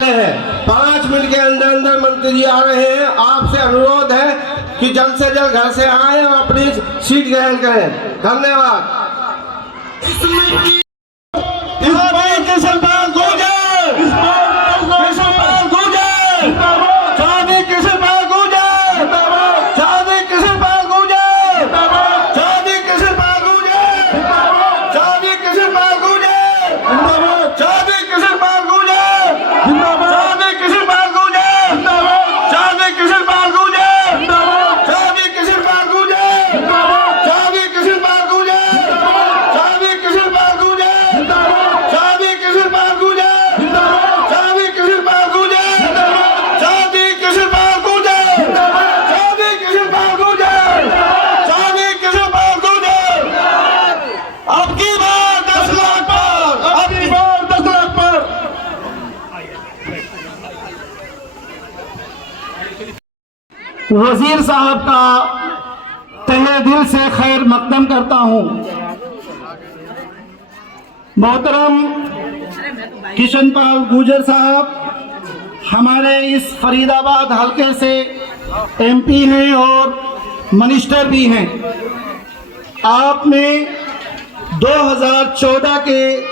5 minute के अंदर अंदर मंत्री जी आ रहे हैं। आपसे अनुरोध है कि जल्द से जल्द घर से आए और अपनी सीट ग्रहण करें। धन्यवाद। वजीर साहब का तहे दिल से खैर मकदम करता हूं। मोहतरम किशनपाल गुर्जर साहब हमारे इस फरीदाबाद हलके से एमपी हैं और मिनिस्टर भी हैं। आपने 2014 के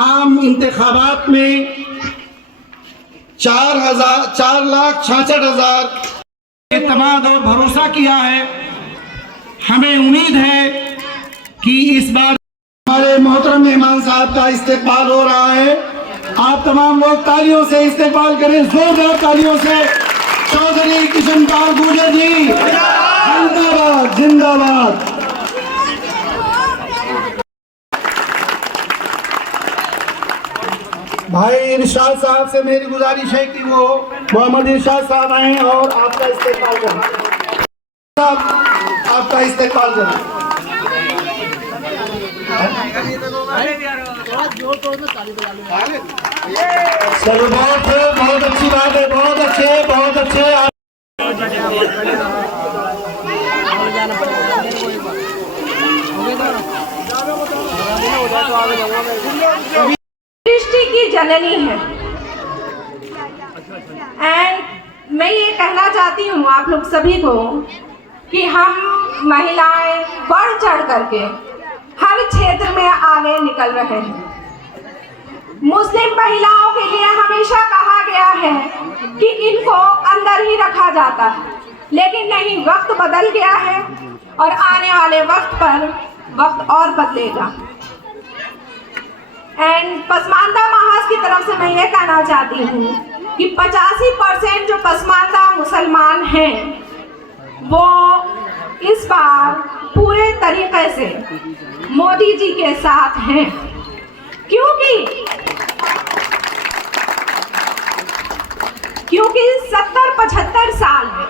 आम इंतखाबात में 4,66,000 एतमाद और भरोसा किया है। हमें उम्मीद है कि इस बार हमारे मोहतरम मेहमान साहब का इस्तेकबाल हो रहा है। आप तमाम लोग तालियों से इस्तेकबाल करें, जोरदार तालियों से। चौधरी किशनपाल गुर्जर जी जिंदाबाद जिंदाबाद। भाई इरशाद साहब से मेरी गुजारिश है कि वो मोहम्मद इरशाद साहब आए और आपका इस्तेकबाल करें। आपका इस्तेकबाल करें। चलो बहुत अच्छी बात है, बहुत अच्छे बहुत अच्छे। सृष्टि की जननी है। एंड मैं ये कहना चाहती हूँ आप लोग सभी को कि हम महिलाएं बढ़ चढ़ करके हर क्षेत्र में आगे निकल रहे हैं। मुस्लिम महिलाओं के लिए हमेशा कहा गया है कि इनको अंदर ही रखा जाता है, लेकिन नहीं, वक्त बदल गया है और आने वाले वक्त पर वक्त और बदलेगा। एंड पसमानदा महाज की तरफ से मैं ये कहना चाहती हूँ कि 85% जो पसमानदा मुसलमान हैं वो इस बार पूरे तरीके से मोदी जी के साथ हैं, क्योंकि 70-75 साल में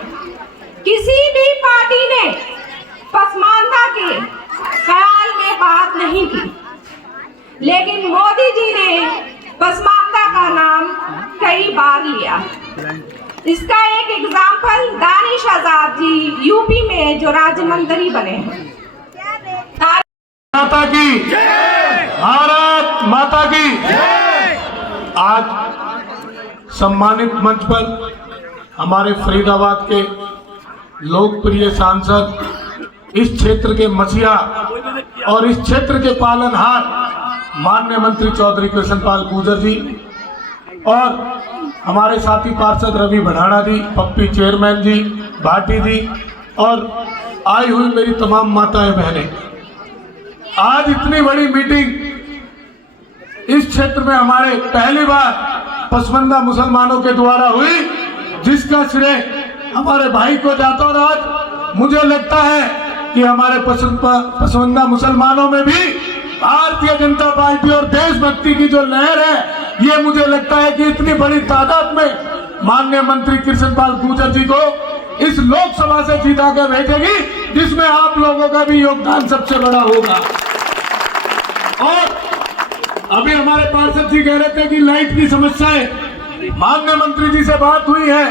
किसी भी पार्टी ने पसमानदा के ख्याल में बात नहीं की, लेकिन मोदी जी ने पसमानदा का नाम कई बार लिया। इसका एक एग्जाम्पल दानिश आजाद जी यूपी में जो राज्य मंत्री बने हैं। माता की जय, भारत माता की जय। आज सम्मानित मंच पर हमारे फरीदाबाद के लोकप्रिय सांसद, इस क्षेत्र के मसीहा और इस क्षेत्र के पालनहार माननीय मंत्री चौधरी किशनपाल गुर्जर जी और हमारे साथी पार्षद रवि भड़ाना जी, पप्पी चेयरमैन जी, भाटी जी और आई हुई मेरी तमाम माताएं बहनें, आज इतनी बड़ी मीटिंग इस क्षेत्र में हमारे पहली बार पसमानदा मुसलमानों के द्वारा हुई, जिसका श्रेय हमारे भाई को जाता। और आज मुझे लगता है कि हमारे पसमानदा मुसलमानों में भी भारतीय जनता पार्टी और देशभक्ति की जो लहर है, ये मुझे लगता है कि इतनी बड़ी तादाद में माननीय मंत्री किशनपाल गुर्जर जी को इस लोकसभा से जीता कर भेजेगी, जिसमें आप लोगों का भी योगदान सबसे बड़ा होगा। और अभी हमारे पार्षद जी कह रहे थे कि लाइट की समस्या है। माननीय मंत्री जी से बात हुई है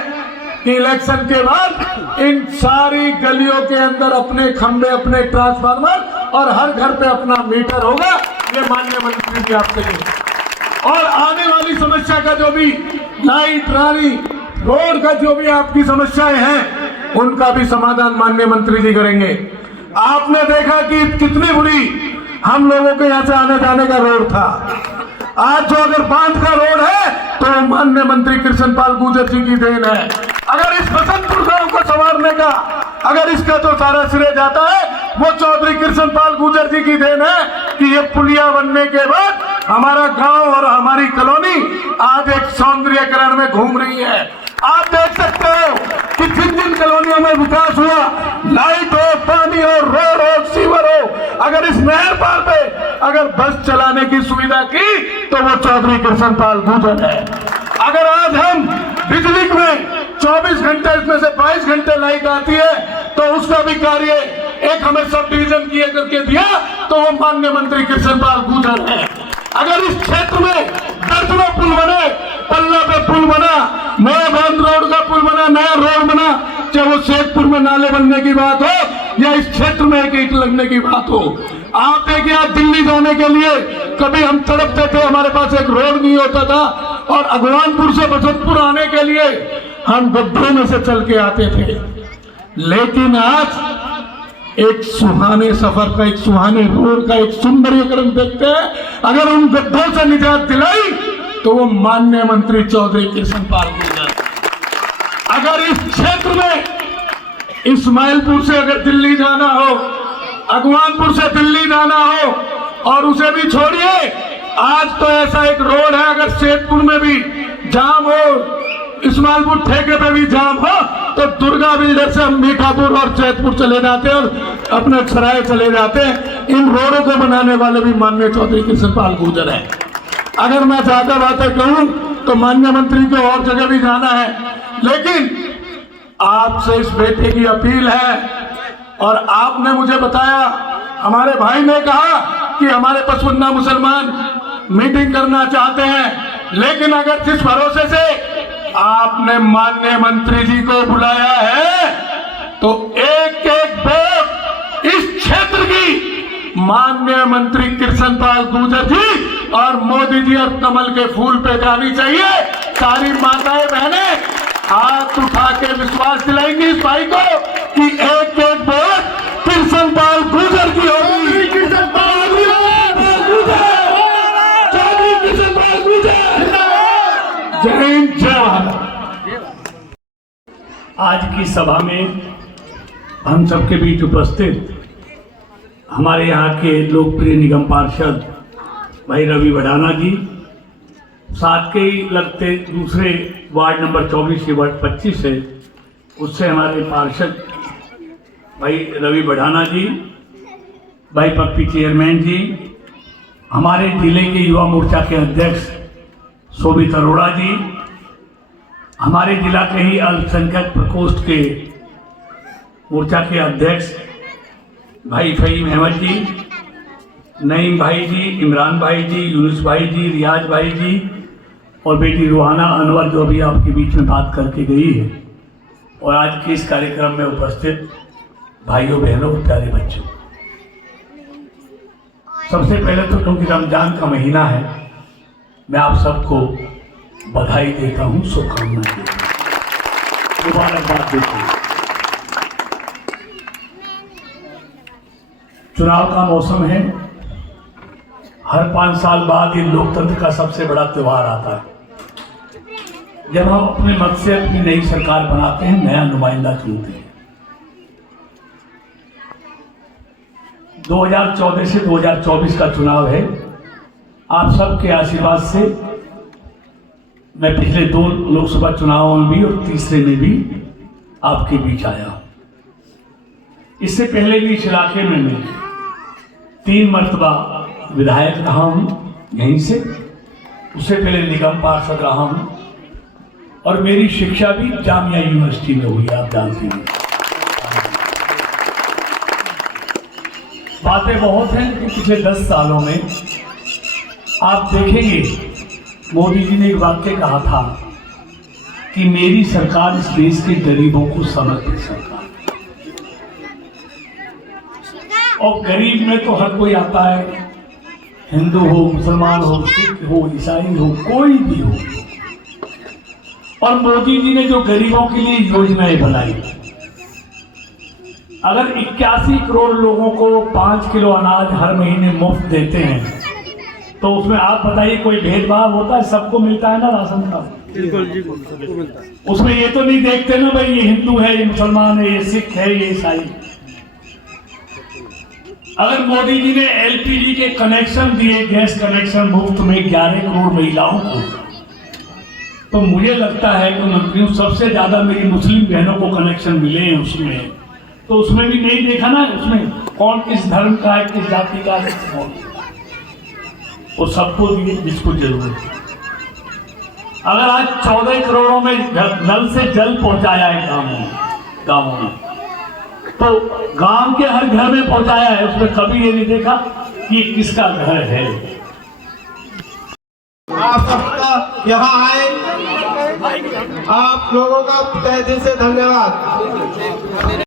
कि इलेक्शन के बाद इन सारी गलियों के अंदर अपने खंबे, अपने ट्रांसफार्मर और हर घर पे अपना मीटर होगा। ये माननीय मंत्री जी आपसे कहें। और आने वाली समस्या का जो भी लाइट, रानी, रोड का जो भी आपकी समस्याएं हैं उनका भी समाधान माननीय मंत्री जी करेंगे। आपने देखा कि कितनी बुरी हम लोगों के यहाँ से आने जाने का रोड था। आज जो अगर बांध का रोड है तो माननीय मंत्री कृष्णपाल गुर्जर जी की देन है। अगर इस बसंतपुर गांव को संवारने का अगर इसका तो सारा श्रेय जाता है वो चौधरी कृष्णपाल गुर्जर जी की देन है कि ये पुलिया बनने के बाद हमारा गांव और हमारी कॉलोनी आज एक सौंदर्यीकरण में घूम रही है। आप देख सकते हो कि जिन जिन कॉलोनियों में विकास हुआ, लाइट हो, पानी हो, रोड हो, सीवर हो, अगर इस नहर पार पे अगर बस चलाने की सुविधा की तो वो चौधरी कृष्णपाल गुर्जर है। अगर आज हम बिजली में 24 घंटे इसमें से 22 घंटे लाइट आती है तो उसका भी कार्य एक हमें सब डिवीजन किए करके दिया तो वो माननीय मंत्री कृष्णपाल गुर्जर है। अगर इस क्षेत्र में दर्जनों पुल बने, पल्ला पे पुल बना, नया बांध रोड का पुल बना, नया रोड बना, चाहे वो शेखपुर में नाले बनने की बात हो या इस क्षेत्र में एक ईंट लगने की बात हो। आप देखिए आज दिल्ली जाने के लिए कभी हम तड़पते थे, हमारे पास एक रोड नहीं होता था और अगवानपुर से बसंतपुर आने के लिए हम गड्ढों में से चल के आते थे। लेकिन आज एक सुहाने सफर का, एक सुहाने रोड का, एक सुंदरीकरण देखते हैं। अगर उन गड्ढों से निजात दिलाई तो वो माननीय मंत्री चौधरी कृष्णपाल गुर्जर। अगर इस क्षेत्र में इस्माइलपुर से अगर दिल्ली जाना हो, अगवानपुर से दिल्ली जाना हो और उसे भी छोड़िए, आज तो ऐसा एक रोड है अगर शेखपुर में भी जाम हो, इस्माइलपुर ठेके पे भी जाम हो तो दुर्गा बिल्डर से हम मीठापुर और जैतपुर चले जाते हैं और अपने सराय चले जाते हैं। इन रोडों को बनाने वाले भी माननीय चौधरी कृष्णपाल गुर्जर है। अगर मैं ज्यादा बातें कहूं तो माननीय मंत्री को और जगह भी जाना है, लेकिन आपसे इस बेटे की अपील है और आपने मुझे बताया, हमारे भाई ने कहा कि हमारे पचपन्ना मुसलमान मीटिंग करना चाहते हैं, लेकिन अगर जिस भरोसे से आपने माननीय मंत्री जी को बुलाया है तो एक एक वोट इस क्षेत्र की माननीय मंत्री कृष्णपाल गुर्जर जी और मोदी जी और कमल के फूल पे जानी चाहिए। सारी माताएं बहनें हाथ उठा के विश्वास दिलाएंगी इस भाई को कि एक एक वोट कृष्णपाल गुर्जर की होगी। जय हिंद, जय भारत। आज की सभा में हम सबके बीच उपस्थित हमारे यहाँ के लोकप्रिय निगम पार्षद भाई रवि बढ़ाना जी, साथ के ही लगते दूसरे वार्ड नंबर 24 वार्ड 25 है उससे हमारे पार्षद भाई रवि बढ़ाना जी, भाई पप्पी चेयरमैन जी, हमारे जिले के युवा मोर्चा के अध्यक्ष शोभित अरोड़ा जी, हमारे जिला के ही अल्पसंख्यक प्रकोष्ठ के मोर्चा के अध्यक्ष भाई फहीम अहमद जी, नईम भाई जी, इमरान भाई जी, यूनुस भाई जी, रियाज भाई जी और बेटी रूहाना अनवर जो अभी आपके बीच में बात करके गई है, और आज के इस कार्यक्रम में उपस्थित भाइयों बहनों प्यारे बच्चों, सबसे पहले तो क्योंकि रमजान का महीना है मैं आप सबको बधाई देता हूँ, शुभकामनाएं देता हूँ, मुबारकबाद देता हूँ। चुनाव का मौसम है, हर 5 साल बाद ये लोकतंत्र का सबसे बड़ा त्योहार आता है जब हम अपने मत से अपनी नई सरकार बनाते हैं, नया नुमाइंदा चुनते हैं। 2014 से 2024 का चुनाव है। आप सबके आशीर्वाद से मैं पिछले 2 लोकसभा चुनावों में भी और तीसरे में भी आपके बीच आया हूं। इससे पहले भी इस इलाके में मैं 3 मर्तबा विधायक रहा हूं यहीं से, उससे पहले निगम पार्षद रहा हूं और मेरी शिक्षा भी जामिया यूनिवर्सिटी में हुई, आप जानते हैं। बातें बहुत हैं लेकिन पिछले 10 सालों में आप देखेंगे मोदी जी ने एक वाक्य कहा था कि मेरी सरकार इस देश के गरीबों को समर्पित सरकार। और गरीब में तो हर कोई आता है, हिंदू हो, मुसलमान हो, सिख हो, ईसाई हो, कोई भी हो। और मोदी जी ने जो गरीबों के लिए योजनाएं बनाई, अगर 81 करोड़ लोगों को 5 किलो अनाज हर महीने मुफ्त देते हैं तो उसमें आप बताइए कोई भेदभाव होता है? सबको मिलता है ना राशन का। उसमें ये तो नहीं देखते ना भाई ये हिंदू है, ये मुसलमान है, ये सिख है, ये ईसाई। अगर मोदी जी ने एलपीजी के कनेक्शन दिए, गैस कनेक्शन मुफ्त में 11 करोड़ महिलाओं को, तो मुझे लगता है कि मंत्रियों सबसे ज्यादा मेरी मुस्लिम बहनों को कनेक्शन मिले हैं उसमें, तो उसमें भी नहीं देखा ना उसमें कौन किस धर्म का है, किस जाति का है, वो सबको दिए जिसको जरूरत है। अगर आज 14 करोड़ों में नल से जल पहुंचाया है गांवों में, तो गांव के हर घर में पहुंचाया है, उसमें कभी ये नहीं देखा कि किसका घर है। आप सबका यहाँ आए, आप लोगों का तहे दिल से धन्यवाद।